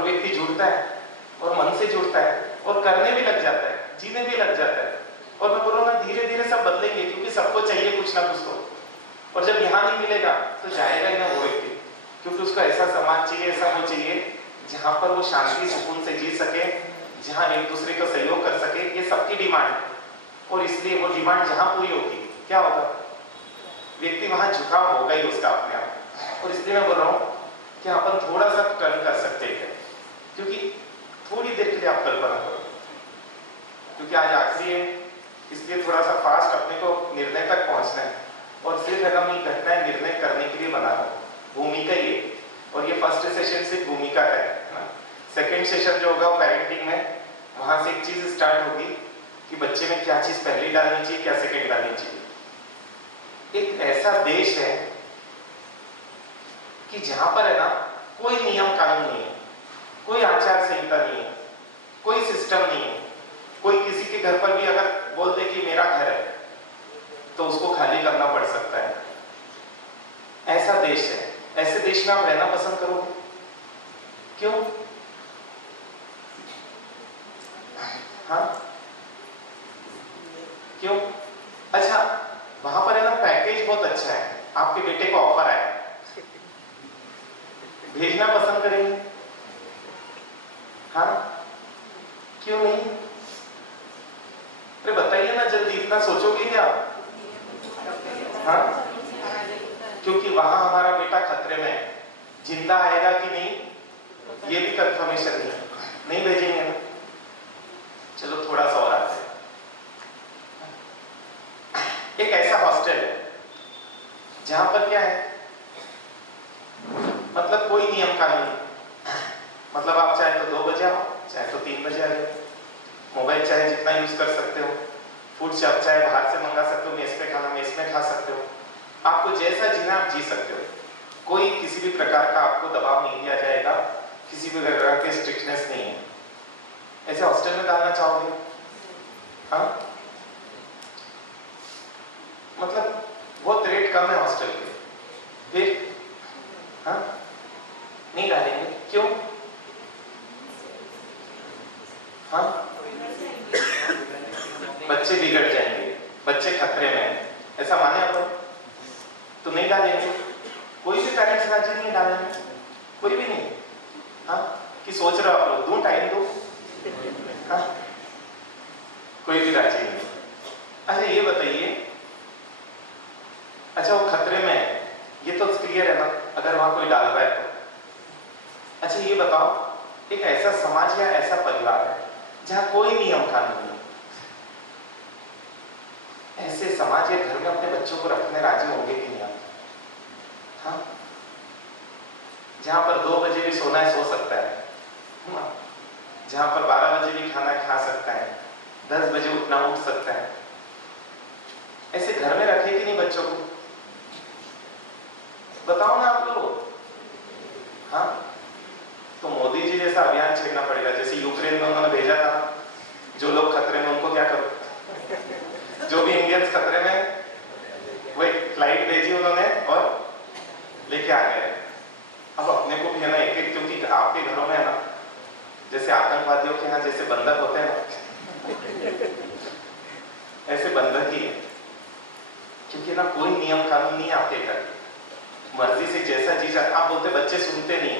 और व्यक्ति जुड़ता है और मन से जुड़ता है और करने भी लग जाता है, जीने भी लग जाता है। और मैं बोल रहा हूँ ना, धीरे धीरे सब बदलेंगे, क्योंकि सबको चाहिए कुछ ना कुछ तो। और जब यहाँ नहीं मिलेगा तो जाएगा ही ना वो व्यक्ति, क्योंकि उसको ऐसा समाज चाहिए, ऐसा वो चाहिए जहाँ पर वो शांति सुकून से जी सके, जहाँ एक दूसरे को सहयोग कर सके। ये सबकी डिमांड है, और इसलिए वो डिमांड जहाँ पूरी होगी क्या होगा, व्यक्ति वहां झुकाव होगा ही उसका अपने आप। और इसलिए मैं बोल रहा हूँ कि अपन थोड़ा सा टर्न कर सकते हैं, क्योंकि थोड़ी देर के लिए आप कल्पना करो, क्योंकि आज आखिरी है, इसलिए थोड़ा सा फास्ट अपने को निर्णय तक पहुंचना है। और सिर्फ हम ये घटनाएं निर्णय करने के लिए बना रहा हूँ, भूमिका ये। और ये फर्स्ट सेशन से भूमिका है ना। सेकेंड सेशन जो होगा वो पेरेंटिंग में, वहां से एक चीज स्टार्ट होगी कि बच्चे में क्या चीज पहले डालनी चाहिए, क्या सेकेंड डालनी चाहिए। एक ऐसा देश है कि जहां पर है ना कोई नियम कानून नहीं है, कोई आचार संहिता नहीं है, कोई सिस्टम नहीं है। कोई किसी के घर पर भी अगर बोल दे कि मेरा घर है तो उसको खाली करना पड़ सकता है। ऐसा देश है। ऐसे देश में आप रहना पसंद करोगे? क्यों? हाँ क्यों? अच्छा, वहां पर है ना पैकेज बहुत अच्छा है, आपके बेटे को ऑफर आया, भेजना पसंद करेंगे? हाँ क्यों नहीं? अरे बताइए ना जल्दी, इतना सोचोगे क्या? हाँ, क्योंकि वहां हमारा बेटा खतरे में है, जिंदा आएगा कि नहीं ये भी कंफर्मेशन नहीं भेजेंगे ना। चलो थोड़ा सा और आते हैं। एक ऐसा हॉस्टल है जहां पर क्या है, मतलब कोई नियम कानून नहीं। मतलब आप चाहे तो 2 बजे आओ, चाहे तो 3 बजे आ जाओ, मोबाइल चाहे जितना यूज कर सकते हो, फूड चाहे बाहर से मंगा सकते हो, मेस पे खाना मेस में खा सकते हो, आपको जैसा जीना आप जी सकते हो। कोई किसी भी प्रकार का आपको दबाव नहीं दिया जाएगा, किसी भी प्रकार की स्ट्रिक्टनेस नहीं है। ऐसे हॉस्टल में डालना चाहोगे? हाँ, मतलब बहुत रेट कम है हॉस्टल के, फिर हाँ नहीं डालेंगे? क्यों? हाँ, बच्चे बिगड़ जाएंगे, बच्चे खतरे में हैं, ऐसा माने आप तो नहीं डालेंगे। कोई भी पेरेंट्स राजी नहीं डालेंगे, कोई भी नहीं। हाँ, कि सोच रहे हो आप लोग दूं, टाइम दो? हाँ, कोई भी राजी नहीं। अच्छा ये बताइए, अच्छा वो खतरे में है, ये तो क्लियर है ना, अगर वहां कोई डाल रहा है तो। अच्छा ये बताओ, एक ऐसा समाज या ऐसा परिवार है जहां कोई नियम कानून नहीं, ऐसे समाज या घर में अपने बच्चों को रखने राजी होंगे कि नहीं आप? हाँ, जहां पर 2 बजे भी सोना है सो सकता है, जहां पर 12 बजे भी खाना खा सकता है, 10 बजे उठना उठ सकता है, ऐसे घर में रखे कि नहीं बच्चों को? बताओ ना आप लोग। हाँ, तो मोदी जी जैसा अभियान छेड़ना पड़ेगा, जैसे यूक्रेन में उन्होंने भेजा था, जो लोग खतरे में उनको क्या करो, जो भी इंडियंस खतरे में, वो एक फ्लाइट भेजी उन्होंने और लेके आ गए। अब अपने को भी है ना एक, क्योंकि आपके घरों में है ना जैसे आतंकवादियों के यहाँ जैसे बंधक होते हैं ना, ऐसे बंधक ही है, क्योंकि ना कोई नियम कानून नहीं आपके घर, मर्जी से जैसा जी जाता। आप बोलते बच्चे सुनते नहीं,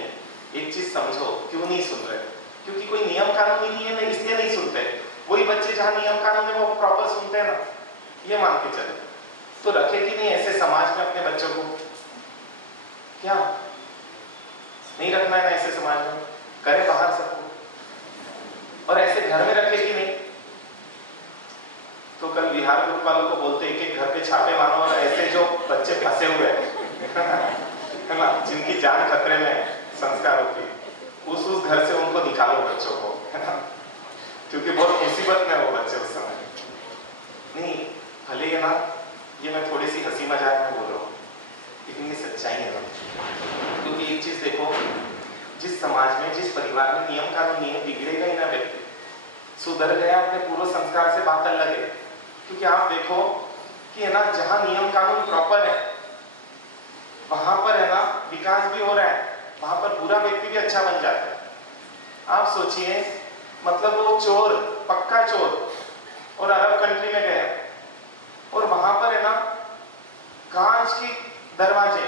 एक चीज समझो, क्यों नहीं सुन रहे? क्योंकि कोई नियम कानून ही नहीं है ना, इसलिए नहीं सुनते। वही बच्चे जहां नियम कानून है वो प्रॉपर सुनते हैं ना, ये मान के चलो। तो रखे कि नहीं ऐसे समाज में अपने बच्चों को? क्या नहीं रखना है ना ऐसे समाज में? करे बाहर सबको। और ऐसे घर में रखे कि नहीं? तो कल बिहार ग्रुप वालों को बोलते एक एक घर पे छापे मारो, और ऐसे जो बच्चे फंसे हुए है ना, जिनकी जान खतरे में है संस्कारों की, उस घर से उनको निकालो बच्चों को, है ना, क्योंकि बहुत मुसीबत में वो बच्चे उस समय। नहीं, भले ही ना ये मैं थोड़ी सी हंसी मजाक में बोल रहा हूँ, लेकिन ये सच्चाई है ना। क्योंकि एक चीज देखो, जिस समाज में, जिस परिवार में नियम कानून नहीं है, बिगड़ेगा ही ना व्यक्ति। सुधर गया अपने पूर्व संस्कार से, बात अलग है। क्योंकि आप देखो कि है ना, जहां नियम कानून प्रॉपर है वहां पर है ना विकास भी हो रहा है, वहां पर बुरा व्यक्ति भी अच्छा बन जाता है। आप सोचिए, मतलब वो चोर, पक्का चोर, और अरब कंट्री में गया और वहां पर है ना कांच की दरवाजे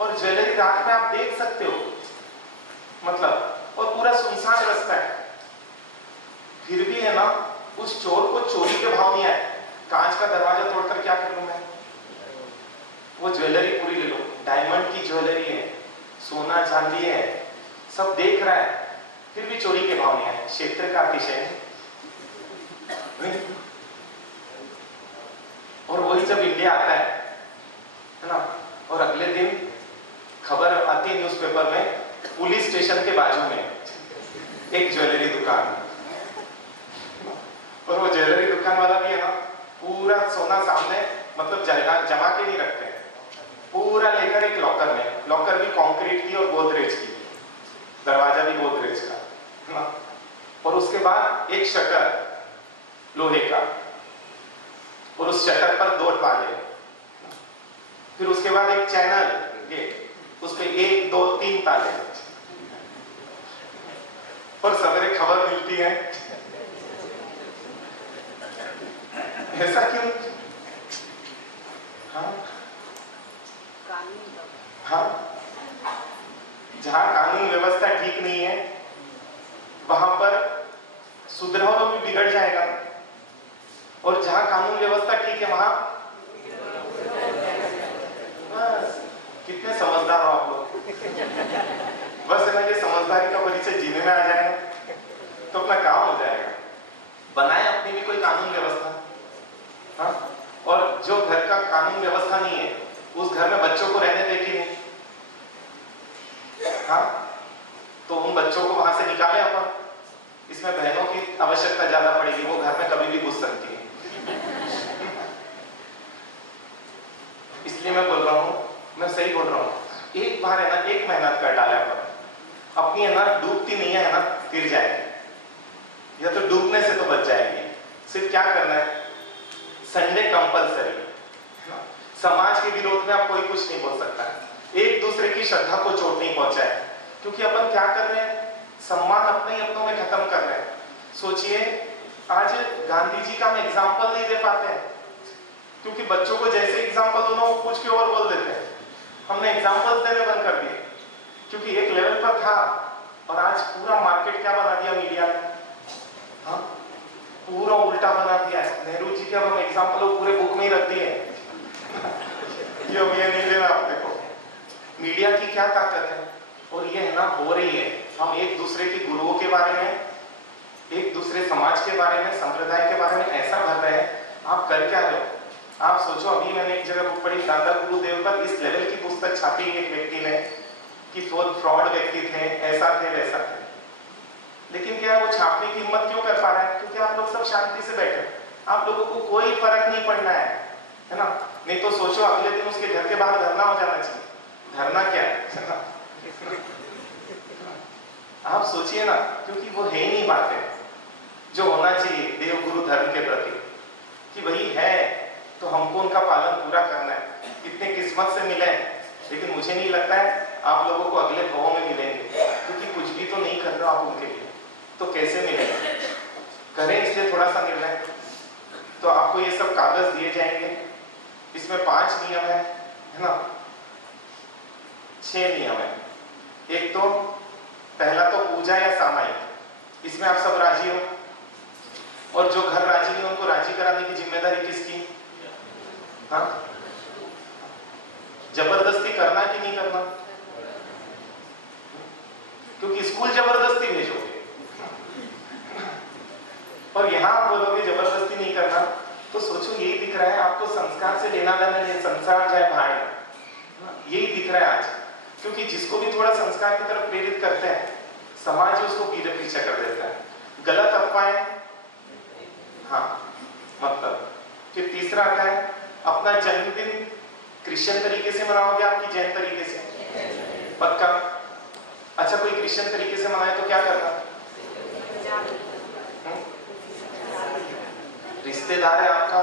और ज्वेलरी रात में आप देख सकते हो, मतलब, और पूरा सुनसान रास्ता है, फिर भी है ना उस चोर को चोरी के भाव नहीं आए। कांच का दरवाजा तोड़कर क्या कर लूं मैं? वो ज्वेलरी पूरी ले लो, डायमंड की ज्वेलरी है, सोना चांदी है, सब देख रहा है, फिर भी चोरी के भाव नहीं आए। क्षेत्र का अतिशय नहीं। और वही जब इंडिया आता है ना, और अगले दिन खबर आती है न्यूज़पेपर में, पुलिस स्टेशन के बाजू में एक ज्वेलरी दुकान, और वो ज्वेलरी दुकान वाला भी है ना पूरा सोना सामने, मतलब जमा के नहीं रखते हैं, पूरा लेकर एक लॉकर में, लॉकर भी कंक्रीट की और गोदरेज की, दरवाजा भी गोदरेज का ना, और उसके बाद एक शटर लोहे का, और उस शटर पर 2 ताले, फिर उसके बाद एक चैनल गेट, उस पे 1 2 3 ताले, और सवेरे खबर मिलती है। ऐसा क्यों? हाँ हाँ, जहां कानून व्यवस्था ठीक नहीं है वहां पर सुधराव भी बिगड़ जाएगा, और जहां कानून व्यवस्था ठीक है वहां बस। कितने समझदार हो आप लोग। बस है ना, ये समझदारी का परिचय जीने में आ जाए तो अपना काम हो जाएगा। बनाए अपनी भी कोई कानून व्यवस्था। हाँ, और जो घर का कानून व्यवस्था नहीं है उस घर में बच्चों को रहने देगी नहीं। हाँ, तो उन बच्चों को वहां से निकाले अपन। इसमें बहनों की आवश्यकता ज्यादा पड़ेगी, वो घर में कभी भी घुस सकती है। इसलिए मैं बोल रहा हूँ, मैं सही बोल रहा हूँ, एक बार है ना एक मेहनत कर डाले अपन, अपनी है ना डूबती नहीं है ना गिर जाएगी, या तो डूबने से तो बच जाएगी। सिर्फ क्या करना है, संडे कंपलसरी। समाज के विरोध में आप कोई कुछ नहीं बोल सकता है, एक दूसरे की श्रद्धा को चोट नहीं पहुंचाए, क्योंकि अपन क्या कर रहे हैं, सम्मान अपने ही अपनों में खत्म कर रहे हैं। सोचिए, आज गांधी जी का हम एग्जाम्पल नहीं दे पाते हैं, क्योंकि बच्चों को जैसे एग्जाम्पल दो ना वो पूछ के और बोल देते हैं। हमने एग्जाम्पल देने बंद कर दिए, क्योंकि एक लेवल पर था, और आज पूरा मार्केट क्या बना दिया मीडिया ने। हाँ, पूरा उल्टा बना दिया है। नेहरू जी के अब हम एग्जाम्पल पूरे बुक में ही रख दिए। ये नहीं लेना आपने को। मीडिया की क्या ताकत है, और ये है ना हो रही है। हम एक दूसरे के गुरुओं के बारे में, एक दूसरे समाज के बारे में, संप्रदाय के बारे में ऐसा भर रहे हैं। आप कर क्या रहे हो? आप सोचो, अभी मैंने एक जगह बुक पढ़ी, दादा गुरुदेव पर इस लेवल की पुस्तक छापी एक व्यक्ति ने कि फ्रॉड व्यक्ति थे, ऐसा थे वैसा थे। लेकिन क्या वो छापने की हिम्मत क्यों कर पा रहा है? क्योंकि आप लोग सब शांति से बैठे, आप लोगों को कोई फर्क नहीं पड़ना है ना। नहीं तो सोचो अगले दिन उसके घर के बाहर धरना हो जाना चाहिए। धरना क्या है आप सोचिए ना, क्योंकि वो है ही नहीं बातें जो होना चाहिए देव गुरु धर्म के प्रति, कि वही है तो हमको उनका पालन पूरा करना है। कितने किस्मत से मिले, लेकिन मुझे नहीं लगता है आप लोगों को अगले भावों में मिलेंगे, क्योंकि कुछ भी तो नहीं कर रहे आप उनके लिए, तो कैसे मिलेंगे? करें इसलिए थोड़ा सा निर्णय। तो आपको ये सब कागज दिए जाएंगे, इसमें 5 नियम है ना, 6 नियम है। एक तो पहला तो पूजा या सामायिक, इसमें आप सब राजी हो, और जो घर राजी नहीं उनको राजी कराने की जिम्मेदारी किसकी? हाँ, जबरदस्ती करना कि नहीं करना? क्योंकि स्कूल जबरदस्ती भेजोगे और यहां आप बोलोगे जबरदस्ती नहीं करना, तो सोचो यही दिख रहा है आपको, संस्कार से लेना देना नहीं, संसार जाए भाई, यही दिख रहा है आज। क्योंकि जिसको भी थोड़ा संस्कार की तरफ प्रेरित करते हैं, समाज उसको पीछे कर देता है। गलत अफवाहें, हाँ मतलब। फिर तीसरा आता है, अपना जन्मदिन क्रिश्चियन तरीके से मनाओगे आपकी जैन तरीके से? पक्का? अच्छा, कोई क्रिश्चियन तरीके से मनाए तो क्या करना? रिश्तेदार है आपका।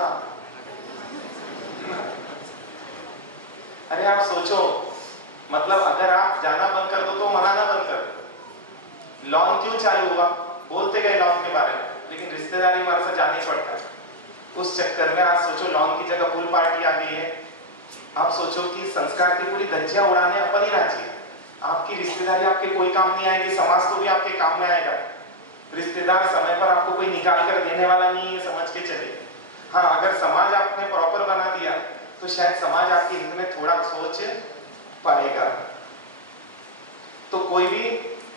अरे आप सोचो, मतलब अगर आप जाना बंद कर दो तो मनाना बंद कर दो। लॉन क्यों चालू हुआ, बोलते गए लॉन के बारे में, लेकिन रिश्तेदारी हमारे साथ जाना ही पड़ता है। उस चक्कर में आज सोचो लॉन की जगह पूल पार्टी आ गई है। आप सोचो कि संस्कार की पूरी धज्जियां उड़ाने अपन ही राजी है। आपकी रिश्तेदारी आपके कोई काम नहीं आएगी, समाज तो भी आपके काम में आएगा। रिश्तेदार समय पर आपको कोई निकाल कर देने वाला नहीं है, समझ के चले। हाँ, अगर समाज आपने प्रॉपर बना दिया तो शायद समाज आपके हित में थोड़ा सोच पाएगा। तो कोई भी,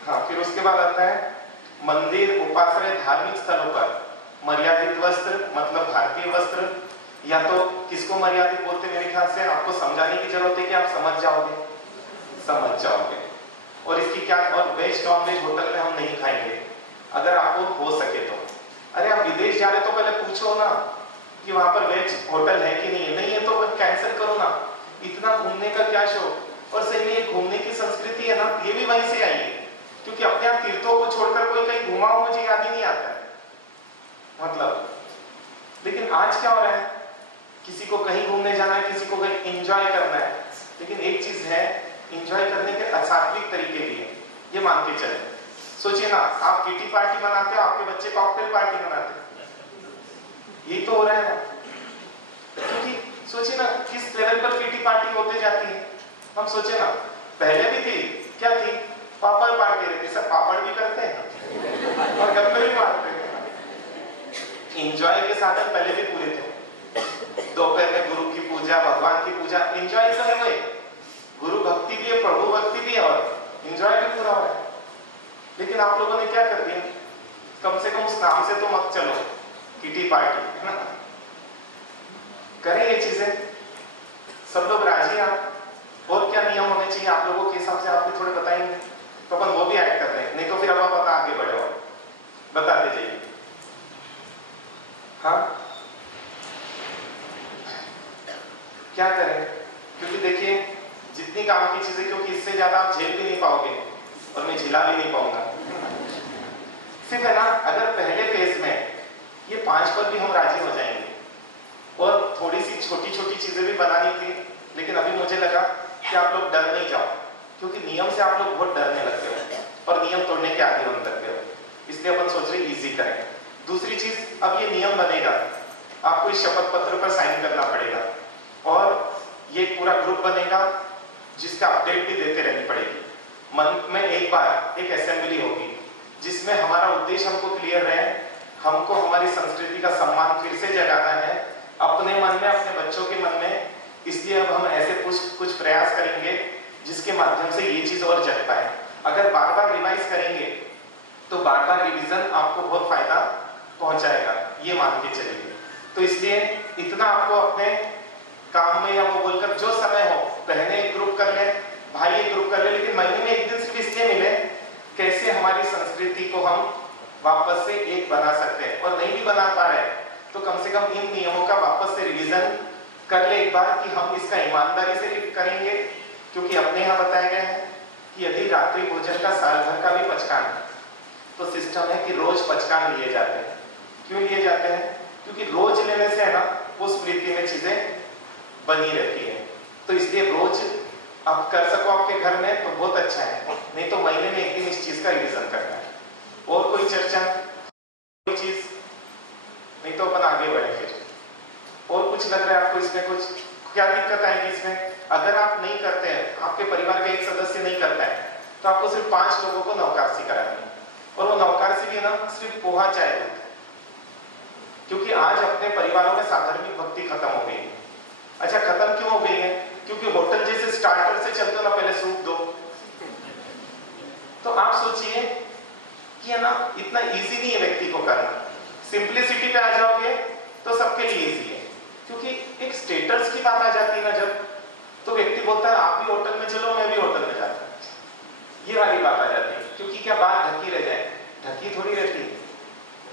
हाँ, फिर उसके बाद आता है मंदिर, उपासना, धार्मिक स्थलों पर मर्यादित वस्त्र, मतलब भारतीय वस्त्र, या तो किसको मर्यादित बोलते हैं, मेरे ख्याल से आपको समझाने की जरूरत है कि आप समझ जाओगे। और इसकी क्या, और वेज नॉन वेज होटल में हम नहीं खाएंगे अगर आपको हो सके तो। अरे आप विदेश जा रहे तो पहले पूछो ना कि वहां पर वेज होटल है कि नहीं है, नहीं है तो कैंसिल करो ना। इतना घूमने का क्या शौक। और सही में ये घूमने की संस्कृति है ना, ये भी वहीं से आई है, क्योंकि अपने आप तीर्थों को छोड़कर कोई कहीं घुमा हो मुझे याद ही नहीं आता है, मतलब। लेकिन आज क्या हो रहा है, किसी को कहीं घूमने जाना है, किसी को कहीं एंजॉय करना है, लेकिन एक चीज है, एंजॉय करने के असात्विक तरीके भी है, ये मान के चले। सोचिए ना, आप किटी पार्टी मनाते हो, आपके बच्चे कॉकटेल पार्टी मनाते हैं, ये तो हो रहा है ना। क्योंकि सोचिए ना किस लेवल पर किटी पार्टी होते जाती है। हम सोचे ना, पहले भी थी, क्या थी, पापड़ पार्टी रहती, सब पापड़ भी करते हैं और गप्पे भी मारते हैं। एंजॉय के साधन पहले भी पूरे थे। दोपहर में गुरु की पूजा, भगवान की पूजा, एंजॉय तो है वही, गुरु भक्ति भी है, प्रभु भक्ति भी है, और एंजॉय भी पूरा हो रहा है। लेकिन आप लोगों ने क्या कर दिया, कम से कम उस नाम से तो मत चलो, किटी पार्टी, है ना। करें ये चीजें, सब लोग राजी हैं। और क्या नियम होने चाहिए आप लोगों के हिसाब से, आप भी थोड़े बताएंगे तो अपन वो भी ऐड कर रहे हैं, नहीं तो फिर अब आप आगे बढ़े और बताते जाइए। हाँ, क्या करें, क्योंकि देखिए जितनी काम की चीजें, क्योंकि इससे ज्यादा आप झेल भी नहीं पाओगे और मैं झिला भी नहीं पाऊंगा। सिर्फ है ना, अगर पहले फेज में ये 5 पर भी हम राजी हो जाएंगे, और थोड़ी सी छोटी छोटी चीजें भी बनानी थी, लेकिन अभी मुझे लगा कि आप लोग डर नहीं जाओ, क्योंकि नियम से आप लोग बहुत डरने लगते हो और नियम तोड़ने के आदी होने लगते हो, इसलिए अपन सोच रहे इजी करें। दूसरी चीज, अब ये नियम बनेगा, आपको इस शपथ पत्र पर साइन करना पड़ेगा, और ये पूरा ग्रुप बनेगा जिसका अपडेट भी देते रहनी पड़ेगी। मंथ में एक बार एक असेंबली होगी, जिसमें हमारा उद्देश्य हमको क्लियर रहे, हमको हमारी संस्कृति का सम्मान फिर से जगाना है अपने मन में, अपने बच्चों के मन में। इसलिए अब हम ऐसे कुछ प्रयास करेंगे जिसके माध्यम से ये चीज और जग पाए। अगर बार बार रिवाइज करेंगे तो बार बार रिवीजन आपको बहुत फायदा पहुंचाएगा, ये मान के चलिए। तो इसलिए इतना आपको अपने काम में, या वो बोलकर जो समय हो, बहनें एक ग्रुप कर ले, भाई एक ग्रुप कर ले, लेकिन महीने में एक दिन सिर्फ इसलिए मिले कैसे हमारी संस्कृति को हम वापस से एक बना सकते हैं। और नहीं भी बना पा रहे तो कम से कम इन नियमों का वापस से रिवीजन कर ले एक बार, कि हम इसका ईमानदारी से करेंगे। क्योंकि अपने यहाँ बताया गया है कि यदि रात्रि भोजन का साल भर का भी पचकान है, तो सिस्टम है कि रोज पचकान लिए जाते हैं। क्यों लिए जाते हैं? क्योंकि रोज लेने से है ना, वो स्मृति में चीजें बनी रहती है। तो इसलिए रोज आप कर सको आपके घर में तो बहुत अच्छा है, नहीं तो महीने में एक दिन इस चीज का रिवीजन करना है। और कोई चर्चा, कोई चीज, नहीं तो अपन आगे बढ़े फिर। और कुछ लग रहा है आपको इसमें, कुछ क्या दिक्कत आएगी इसमें? अगर आप नहीं करते हैं, आपके परिवार का एक सदस्य नहीं करता है, तो आपको सिर्फ 5 लोगों को नवकारसी करानी है। और वो नवकारसी भी ना सिर्फ पोहा चाय दूध, क्योंकि आज अपने परिवारों में साधारण भक्ति खत्म हो गई है। अच्छा, खत्म क्यों हो गई है? क्योंकि होटल जैसे स्टार्टर से चलते ना, पहले सूप दो। तो आप सोचिए कि है ना, इतना इजी नहीं है व्यक्ति को करना। सिंप्लिसिटी पे आ जाओगे तो सबके लिए इजी है, क्योंकि एक स्टेटस की बात आ जाती है ना जब, तो व्यक्ति बोलता है आप भी होटल में चलो, मैं भी होटल में जाता हूं, ये वाली बात आ जाती है। क्योंकि क्या बात ढकी रह जाए? ढकी थोड़ी रहती है।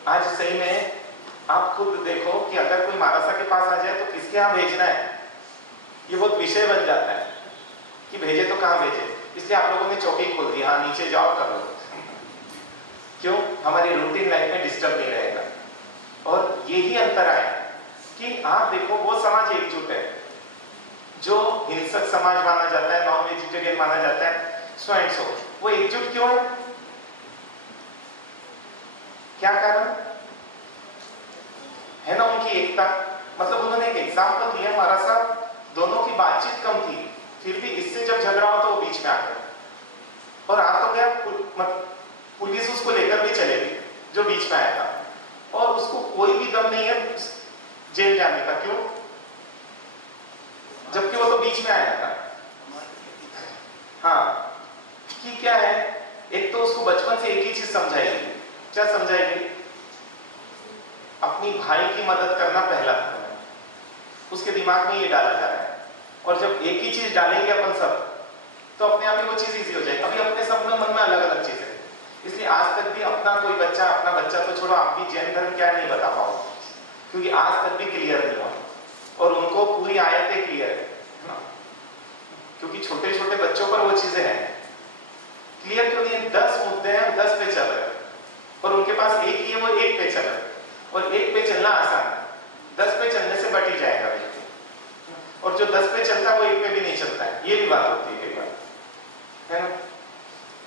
आज सही में आप खुद देखो कि अगर कोई महाराजा के पास आ जाए तो किसके यहाँ भेजना है, ये बहुत विषय बन जाता है कि भेजे तो कहाँ भेजे। इसलिए आप लोगों ने चौकी खोल दी, हाँ नीचे जाओ कर लो। क्यों? हमारी रूटीन लाइफ में डिस्टर्ब नहीं रहेगा। और यही अंतर आया कि आप देखो, वो समाज एकजुट है जो हिंसक समाज माना जाता है, नॉन वेजिटेरियन माना जाता है, सो एंड सो। वो एकजुट क्यों है? क्या कारण है ना? उनकी एकता। मतलब उन्होंने एक एग्जाम्पल दिया, हमारा साहब दोनों की बातचीत कम थी, फिर भी इससे जब झगड़ा हो तो वो बीच में आ गया और आ तो गया, पुलिस उसको लेकर भी चले गई जो बीच में आया था, और उसको कोई भी गम नहीं है जेल जाने का। क्यों? जबकि वो तो बीच में आया था। हाँ, कि क्या है, एक तो उसको बचपन से एक ही चीज समझाएगी। क्या समझाएगी? अपनी भाई की मदद करना पहला धर्म है। उसके दिमाग में ये डाला जा रहा है, और जब एक ही चीज डालेंगे अपन सब तो अपने आप ही वो चीज इजी हो जाएगी। अभी अपने सब में मन में अलग अलग चीज है, इसलिए आज तक भी अपना कोई बच्चा, अपना बच्चा तो छोड़ो, आप भी जैन धर्म क्या नहीं बता पाओ, क्योंकि आज तक भी क्लियर नहीं हुआ, और उनको पूरी आयतें क्लियर है ना, क्योंकि छोटे छोटे बच्चों पर वो चीजें हैं। क्लियर क्यों नहीं है? 10 मुद्दे हैं, 10 पे चल रहे हैं, और उनके पास एक ही है, वो एक पे चल रहे हैं, और एक पे चलना आसान है, 10 पे चलने से बट ही जाएगा व्यक्ति, और जो 10 पे चलता है वो एक पे भी नहीं चलता है। ये भी बात होती है कई बार, है ना?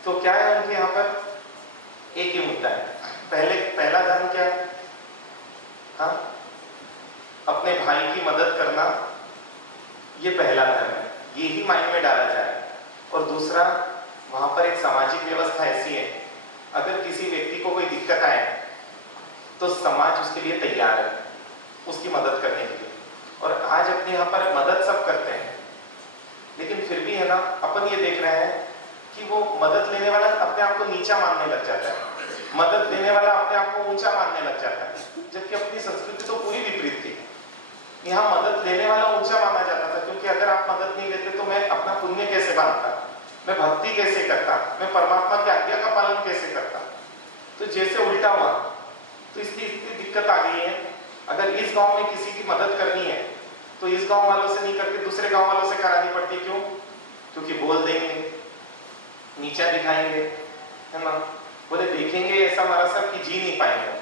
तो क्या है उनके यहाँ पर एक ही मुद्दा है। पहला धर्म क्या है? हाँ, अपने भाई की मदद करना, ये पहला धर्म है, ये ही माइंड में डाला जाए। और दूसरा, वहां पर एक सामाजिक व्यवस्था ऐसी है, अगर किसी व्यक्ति को कोई दिक्कत आए तो समाज उसके लिए तैयार है उसकी मदद करने के लिए। और आज अपने यहाँ पर मदद सब करते हैं, लेकिन फिर भी है ना, अपन ये देख रहे हैं कि वो मदद लेने वाला अपने आप को नीचा मानने लग जाता है, मदद देने वाला अपने आप को ऊंचा मानने लग जाता है, जबकि अपनी संस्कृति तो पूरी विपरीत थी। यहाँ मदद लेने वाला ऊंचा माना जाता था, क्योंकि अगर आप मदद नहीं लेते तो मैं अपना पुण्य कैसे बांधता, मैं भक्ति कैसे करता, मैं परमात्मा की आज्ञा का पालन कैसे करता। तो जैसे उल्टा हुआ, तो इसलिए इतनी दिक्कत आ गई है। अगर इस गांव में किसी की मदद करनी है तो इस गांव वालों से नहीं करके दूसरे गांव वालों से करानी पड़ती। क्यों? क्योंकि बोल देंगे, नीचा दिखाएंगे, है ना, बोले देखेंगे ऐसा हमारा सब कि जी नहीं पाएंगे।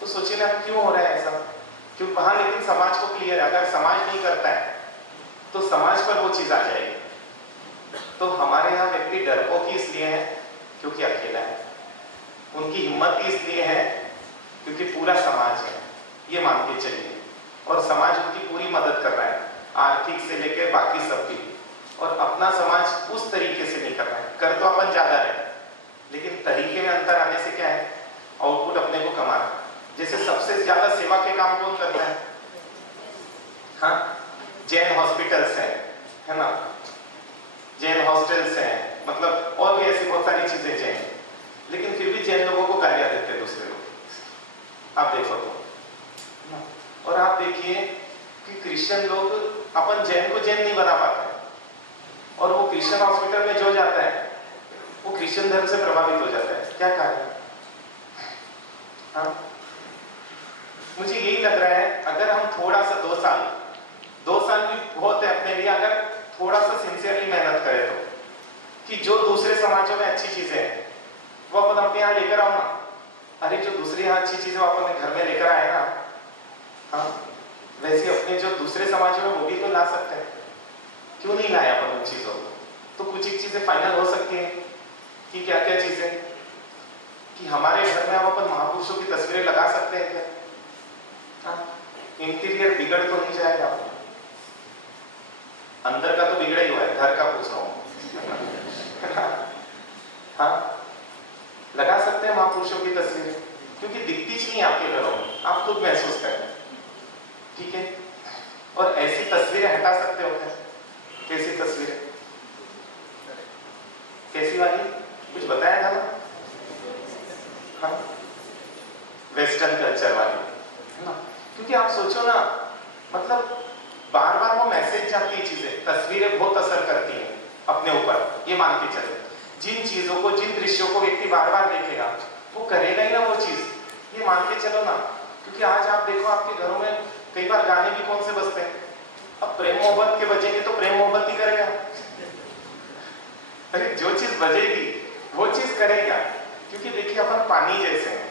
तो सोचिए ना क्यों हो रहा है ऐसा? क्यों? वहां लेकिन समाज को क्लियर है, अगर समाज नहीं करता है तो समाज पर वो चीज आ जाएगी। तो हमारे यहाँ व्यक्ति डरपोक ही इसलिए है क्योंकि अकेला है, उनकी हिम्मत ही इसलिए है क्योंकि पूरा समाज है, ये मान के चलिए, और समाज उनकी पूरी मदद कर रहा है, आर्थिक से लेकर बाकी सब भी। और अपना समाज उस तरीके से नहीं कर रहा है, कर तो अपन ज्यादा रहे, लेकिन तरीके में अंतर आने से क्या है, आउटपुट अपने को कमा रहा है। जैसे सबसे ज्यादा सेवा के काम कौन करता है? हाँ, जैन हॉस्पिटल्स है ना, जैन हॉस्टल्स हैं, मतलब और भी ऐसी बहुत सारी चीजें जैन, लेकिन फिर भी जैन लोगों को गालियां देते हैं दूसरे लोग, आप देखो तो। और आप देखिए कि क्रिश्चियन लोग, अपन जैन को जैन नहीं बना पाते, और वो क्रिश्चियन हॉस्पिटल में जो जाता है वो क्रिश्चियन धर्म से प्रभावित हो जाता है। क्या कारण? हाँ, मुझे यही लग रहा है, अगर हम थोड़ा सा 2 साल भी बहुत है अपने लिए, अगर थोड़ा सा सिंसियरली मेहनत करें तो, कि जो दूसरे समाजों में अच्छी चीजें हैं वो अपन अपने यहाँ लेकर आओ ना। अरे जो दूसरे यहाँ अच्छी चीजें वो अपन घर में लेकर आए ना, हाँ, वैसे अपने जो दूसरे समाजों में वो भी तो ला सकते हैं। क्यों नहीं लाए अपन उन चीजों को? तो कुछ एक चीजें फाइनल हो सकती है कि क्या क्या चीजें, कि हमारे घर में हम अपन महापुरुषों की तस्वीरें लगा सकते हैं क्या? हाँ, इंटीरियर बिगड़ तो नहीं जाएगा, अंदर का तो बिगड़ा ही हुआ है, घर का पूछ रहा हूँ। हाँ, लगा सकते हैं महापुरुषों की तस्वीरें, क्योंकि दिखती नहीं है आपके घरों में, आप खुद महसूस करें, ठीक है? और ऐसी तस्वीरें हटा सकते हो क्या? कैसी तस्वीरें? कैसी वाली? कुछ बताया था ना? हाँ, वेस्टर्न कल्चर वाली, है ना? क्योंकि आप सोचो ना, मतलब बार बार वो मैसेज जाती है, चीजें, तस्वीरें बहुत असर करती हैं अपने ऊपर, ये मान के चले। जिन चीजों को, जिन दृश्यों को व्यक्ति बार बार देखेगा वो करेगा ही ना वो चीज, ये मान के चलो ना। क्योंकि आज आप देखो आपके घरों में कई बार गाने भी कौन से बजते हैं, अब प्रेम मोहब्बत के बजेंगे तो प्रेम मोहब्बत ही करेगा। अरे जो चीज बजेगी वो चीज करेगा, क्योंकि देखिए अपन पानी जैसे हैं,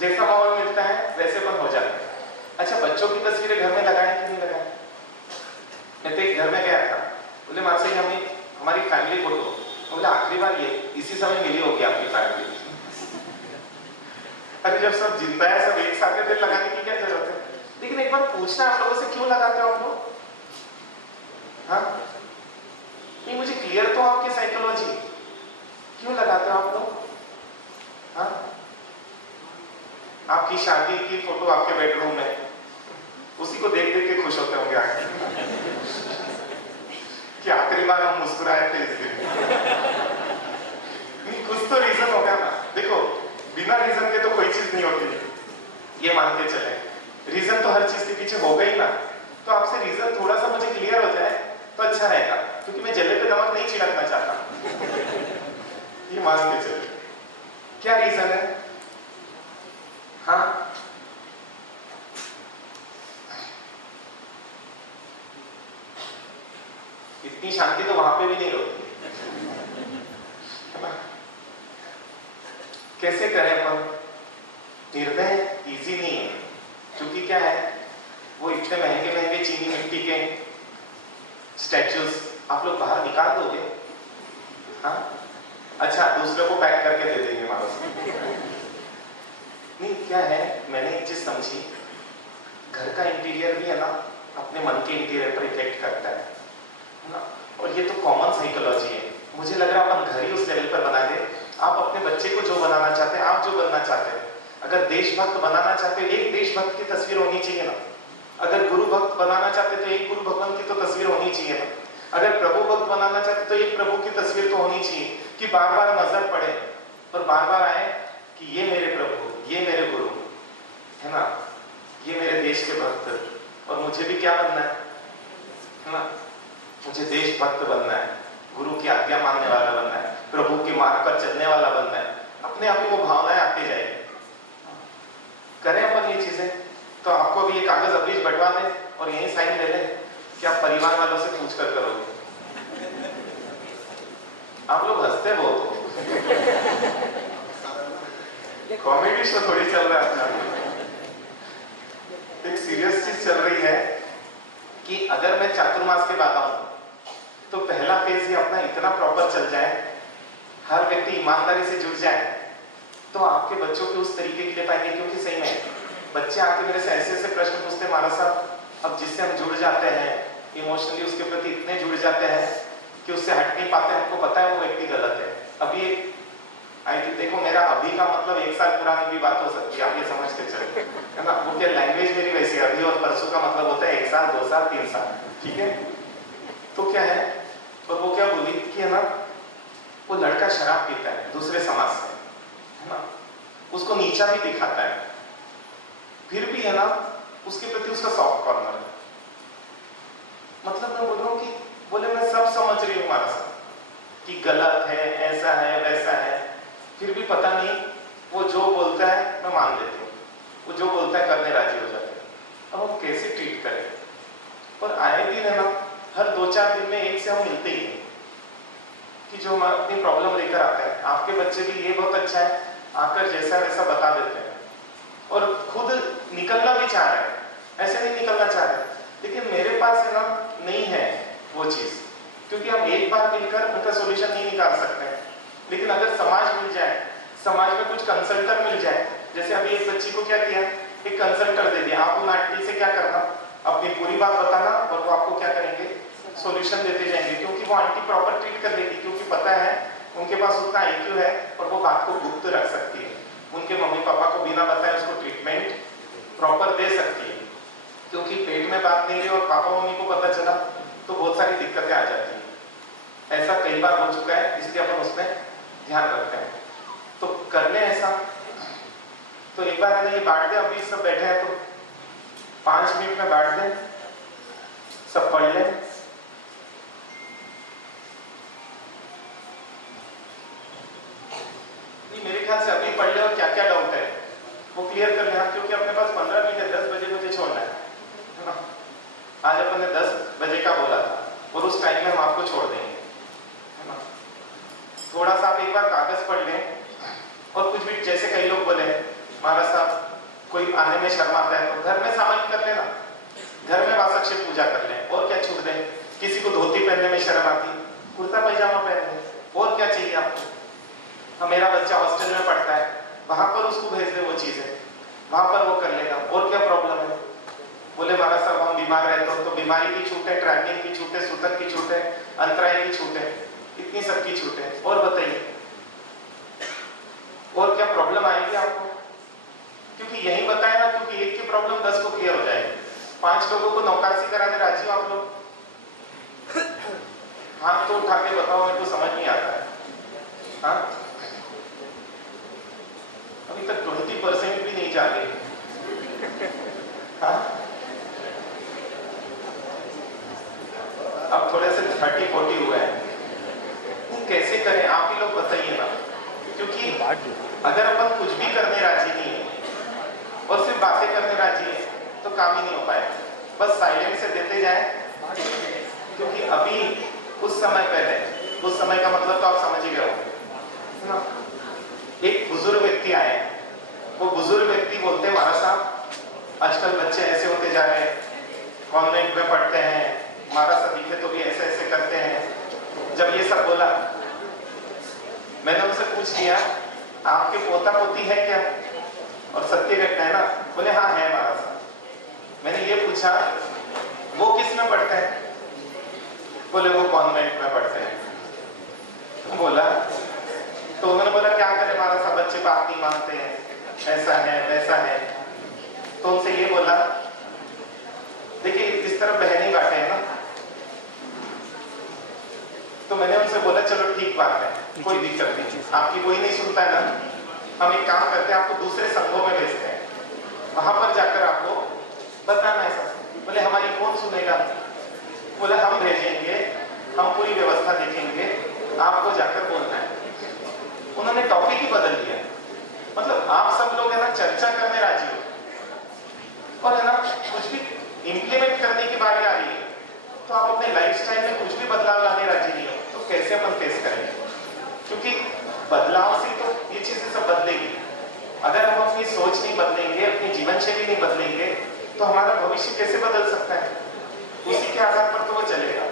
जैसा माहौल मिलता है वैसे अपन हो जाते हैं। अच्छा, बच्चों की तस्वीरें घर में लगाएं कि नहीं लगाएं? मैं तो एक घर में गया था, बोले माता जी हमें हमारी फैमिली फोटो, बोले आखिरी बार ये इसी समय मिली होगी आपकी फैमिली। अरे जब सब जिंदा है, सब एक साथ दिल लगाने की क्या जरूरत है? लेकिन एक बार पूछना आप लोगों से, क्यों लगाते हो आप लोग? हाँ, नहीं, मुझे क्लियर तो आपकी साइकोलॉजी, क्यों लगाते हो आप लोग? हाँ, आपकी शादी की फोटो आपके बेडरूम में, उसी को देख देख के खुश होते होंगे आके कि आखिरी बार हम मुस्कुराए थे इस दिन। नहीं, कुछ तो रीजन होगा ना। देखो, बिना रीजन के तो कोई चीज नहीं होती, ये मान के चले। रीजन तो हर चीज के पीछे होगा ही ना। तो आपसे रीजन थोड़ा सा मुझे क्लियर हो जाए तो अच्छा रहेगा, क्योंकि मैं जले पे नमक नहीं छिड़कना चाहता। ये मान के चले, क्या रीजन है? हाँ, इतनी शांति तो वहां पे भी नहीं होती। कैसे करें अपन? निर्णय इजी नहीं है, क्योंकि क्या है, वो इतने महंगे महंगे चीनी मिट्टी के स्टैचूज आप लोग बाहर निकाल दोगे? हाँ, अच्छा, दूसरे को पैक करके दे देंगे मानो। नहीं, क्या है, मैंने एक चीज समझी, घर का इंटीरियर भी है ना अपने मन के इंटीरियर पर इफेक्ट करता है ना। और ये तो कॉमन साइकोलॉजी है। मुझे लग रहा है अपन घर ही उस लेवल पर बना दे। आप अपने बच्चे को जो बनाना चाहते हैं, आप जो बनना चाहते हैं, अगर देशभक्त बनाना चाहते हैं, एक देशभक्त की तस्वीर होनी चाहिए ना। अगर गुरु भक्त बनाना चाहते तो एक गुरु भगवान की तो तस्वीर होनी चाहिए ना। अगर प्रभु भक्त बनाना चाहते तो एक प्रभु की तस्वीर तो होनी चाहिए, कि बार बार नजर पड़े और बार बार आए कि ये मेरे प्रभु, ये मेरे गुरु है ना, ये मेरे देश के भक्त। और मुझे भी क्या बनना है ना, मुझे देशभक्त बनना है, गुरु की आज्ञा मानने वाला बनना है, प्रभु के मार्ग पर चलने वाला बनना है। अपने आप ही वो भावनाएं आती जाएगी। करें अपन ये चीजें, तो आपको भी ये कागज अभी बंटवा दें और यही साइन ले लें कि आप परिवार वालों से पूछ कर करोगे। आप लोग हंसते बहुत हो। कॉमेडी शो थोड़ी चल रहा है अपना। एक सीरियस चीज चल रही है कि अगर मैं चातुर्मास के बाद आऊं तो पहला फेज ही अपना इतना प्रॉपर चल जाए, हर व्यक्ति ईमानदारी से जुड़ जाए, तो आपके बच्चों के उस तरीके के लिए पाएंगे। क्योंकि सही में बच्चे आके मेरे से ऐसे ऐसे प्रश्न पूछते हैं, महाराज साहब, अब जिससे हम जुड़ जाते हैं इमोशनली, उसके प्रति इतने जुड़ जाते हैं कि उससे हट नहीं पाते, हमको पता है वो व्यक्ति गलत है। अभी आई थिंक, देखो, मेरा अभी का मतलब 1 साल पुरानी भी बात हो सकती है, आप ये समझ के चले, है ना। वो क्या, लैंग्वेज मेरी वैसी, अभी और परसों का मतलब होता है 1 साल, 2 साल, 3 साल, ठीक है। तो क्या है, और वो क्या बोली कि है ना, वो लड़का शराब पीता है दूसरे समाज से, है ना, उसको नीचा भी दिखाता है, फिर भी है ना उसके प्रति उसका सॉफ्ट कॉर्नर है। मतलब मैं बोल रहा हूँ कि बोले मैं सब समझ रही हूँ हमारा साथ कि गलत है, ऐसा है, वैसा है, फिर भी पता नहीं वो जो बोलता है मैं मान लेती हूँ, वो जो बोलता है करने राजी हो जाते हैं। अब हम कैसे ट्रीट करें? और आए दिन है ना, हर 2-4 दिन में एक से हम मिलते ही हैं कि जो हम अपनी प्रॉब्लम लेकर आते हैं। आपके बच्चे भी ये बहुत अच्छा है, आकर जैसा वैसा बता देते हैं और खुद निकलना भी चाह रहे हैं, ऐसे नहीं निकलना चाह रहे। लेकिन मेरे पास है ना नहीं है वो चीज, क्योंकि हम एक बार मिलकर उनका सोल्यूशन नहीं निकाल सकते हैं। लेकिन अगर समाज मिल जाए, समाज में कुछ कंसल्टर मिल जाए, जैसे अभी एक बच्ची को क्या किया, एक कंसल्टर दे दिया, आप उन आंटी से क्या करना, अपनी पूरी बात बताना और वो आपको क्या करेंगे, सॉल्यूशन देते जाएंगे। क्योंकि वो आंटी प्रॉपर ट्रीट कर लेगी, क्योंकि पता है उनके पास उतना IQ है और वो बात को गुप्त रख सकती है, उनके मम्मी पापा को बिना बताए उसको ट्रीटमेंट प्रॉपर दे सकती है। क्योंकि पेट में बात नहीं रही और पापा मम्मी को पता चला तो बहुत सारी दिक्कतें आ जाती हैं। ऐसा कई बार हो चुका है, इसलिए अपन उसमें ध्यान रखते हैं। तो कर ले ऐसा, तो एक बार है ना ये बांट दे, अभी सब बैठे हैं तो 5 मिनट में बांट दे, सब पढ़ ले। मेरे ख्याल से अभी पढ़ ले और क्या क्या डाउट है वो क्लियर कर लेना, क्योंकि अपने पास 15 मिनट है, 10 बजे मुझे छोड़ना है ना। आज अपन ने 10 बजे का बोला था और उस टाइम में हम आपको छोड़ देंगे, है ना। थोड़ा सा आप एक बार कागज पढ़ लें और कुछ भी, जैसे कई लोग बोले महाराज साहब कोई आने में शर्माता है तो घर में सामान्य कर लेना, घर में वासक्षे पूजा कर लें, और क्या छूट दें। किसी को धोती पहनने में शर्म आती, कुर्ता पैजामा पहन लें, और क्या चाहिए आपको। मेरा बच्चा हॉस्टल में पढ़ता है, वहां पर उसको भेज दे वो चीजें, वहां पर वो कर लेगा। और क्या प्रॉब्लम है? बोले महाराज साहब हम बीमार रहते हो तो बीमारी की छूट है, ट्रैवलिंग की छूट है, सूतक की छूट है, अंतराय की छूट है, इतनी सबकी छूट है। और बताइए और क्या प्रॉब्लम आएगी आपको? क्योंकि यही बताए ना, क्योंकि एक की प्रॉब्लम 10 को क्लियर हो जाएगी। 5 लोगों को नौकरसी कराने राजी हो आप लोग? हाथ तो उठा के बताओ, मेरे को समझ नहीं आता है। हाँ, अभी तक 20% भी नहीं जा रही। हाँ, अब थोड़े से 30-40 हुए हैं। कैसे करें आप ही लोग बताइए ना, क्योंकि अगर अपन कुछ भी करने राजी नहीं है और सिर्फ बातें करने राजी है तो काम ही नहीं हो पाएगा। बस साइलेंस से देते जाए, क्योंकि अभी कुछ समय पहले, उस समय का मतलब तो आप समझ ही गए हो ना, एक बुजुर्ग व्यक्ति आए। वो बुजुर्ग व्यक्ति बोलते हैं महाराज साहब आजकल बच्चे ऐसे होते जा रहे हैं, कॉन्वेंट में पढ़ते हैं, महाराज साहब दिखे तो भी ऐसे ऐसे करते हैं। जब ये सब बोला मैंने उनसे पूछ लिया आपके पोता पोती है क्या? और सत्य घटना है ना? बोले हाँ है महाराज साहब। मैंने ये पूछा वो किस में पढ़ते हैं? बोले वो कॉन्वेंट में पढ़ते हैं। बोला तो उन्होंने बोला क्या करें महाराज साहब बच्चे बात नहीं मानते हैं, ऐसा है वैसा है। तो उनसे ये बोला देखिए इस तरफ बहन ही बाटे है ना। तो मैंने उनसे बोला चलो ठीक बात है, कोई दिक्कत नहीं, आपकी कोई नहीं सुनता है ना, हम एक काम करते हैं आपको दूसरे संघों में भेजते हैं, वहां पर जाकर आपको बताना है सब। बोले हमारी कौन सुनेगा? बोले हम भेजेंगे, हम पूरी व्यवस्था देखेंगे, आपको जाकर बोलना है। उन्होंने टॉपिक ही बदल दिया। मतलब आप सब लोग है ना चर्चा करने राजी हो और है ना कुछ भी इंप्लीमेंट करने की बारी आ रही है तो आप अपने लाइफस्टाइल में कुछ भी बदलाव लाने राजी नहीं हो, तो कैसे अपन फेस करेंगे? क्योंकि बदलाव से तो ये चीजें सब बदलेगी। अगर हम अपनी सोच नहीं बदलेंगे, अपनी जीवन शैली नहीं बदलेंगे तो हमारा भविष्य कैसे बदल सकता है? उसी के आधार पर तो वो चलेगा।